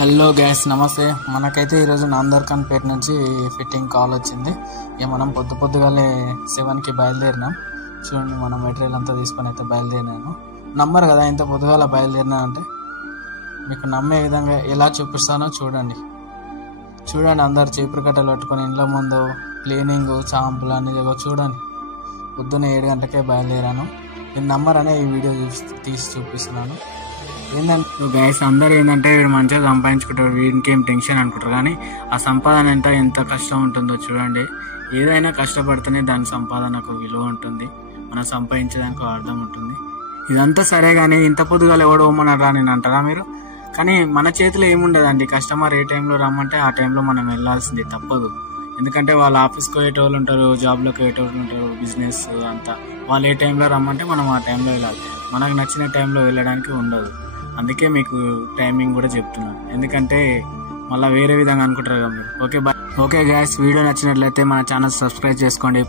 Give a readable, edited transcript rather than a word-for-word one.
Hello gas నమస్తే. మనకైతే ఈరోజు నాందర్ఖాన్ పేట నుంచి ఫిట్టింగ్ కాల్ వచ్చింది. ఇక మనం పొద్దుగాలే 7కి బయలుదేరినాం. చూడండి, మనం మెటీరియల్ అంతా తీసుకొని అయితే బయలుదేరినాను. నమ్మరు కదా ఇంత పొద్దుగాల బయలుదేరినా అంటే. మీకు నమ్మే విధంగా ఎలా చూపిస్తానో చూడండి. అందరు చీపురు కట్టలు పట్టుకొని ఇంట్లో ముందు క్లీనింగ్ చాంపులు అన్ని చూడండి. పొద్దున్న 7 గంటలకే బయలుదేరాను. నేను నమ్మరనే ఈ వీడియో తీసి చూపిస్తున్నాను. ఏంటంటే గైస్, అందరూ ఏంటంటే వీడు మంచిగా సంపాదించుకుంటారు, వీడికి ఏం టెన్షన్ అనుకుంటారు. కానీ ఆ సంపాదన అంటే ఎంత కష్టం ఉంటుందో చూడండి. ఏదైనా కష్టపడితేనే దాని సంపాదనకు విలువ ఉంటుంది, మనం సంపాదించేదానికి అర్థం ఉంటుంది. ఇదంతా సరే కానీ ఇంత పొద్దుగాలు ఎవడు ఓమనరా నేను అంటారా మీరు? కానీ మన చేతిలో ఏముండదండి. కస్టమర్ ఏ టైంలో రమ్మంటే ఆ టైంలో మనం వెళ్ళాల్సింది తప్పదు. ఎందుకంటే వాళ్ళు ఆఫీస్కి పోయేటోళ్ళు ఉంటారు, జాబ్లోకి పోయేటోళ్ళు ఉంటారు, బిజినెస్ అంతా. వాళ్ళు ఏ టైంలో రమ్మంటే మనం ఆ టైంలో వెళ్ళాలి. మనకు నచ్చిన టైంలో వెళ్ళడానికి ఉండదు. అందుకే మీకు టైమింగ్ కూడా చెప్తున్నాను, ఎందుకంటే మళ్ళీ వేరే విధంగా అనుకుంటారు కదా మీరు. ఓకే గైస్, వీడియో నచ్చినట్లయితే మన ఛానల్ సబ్స్క్రైబ్ చేసుకోండి.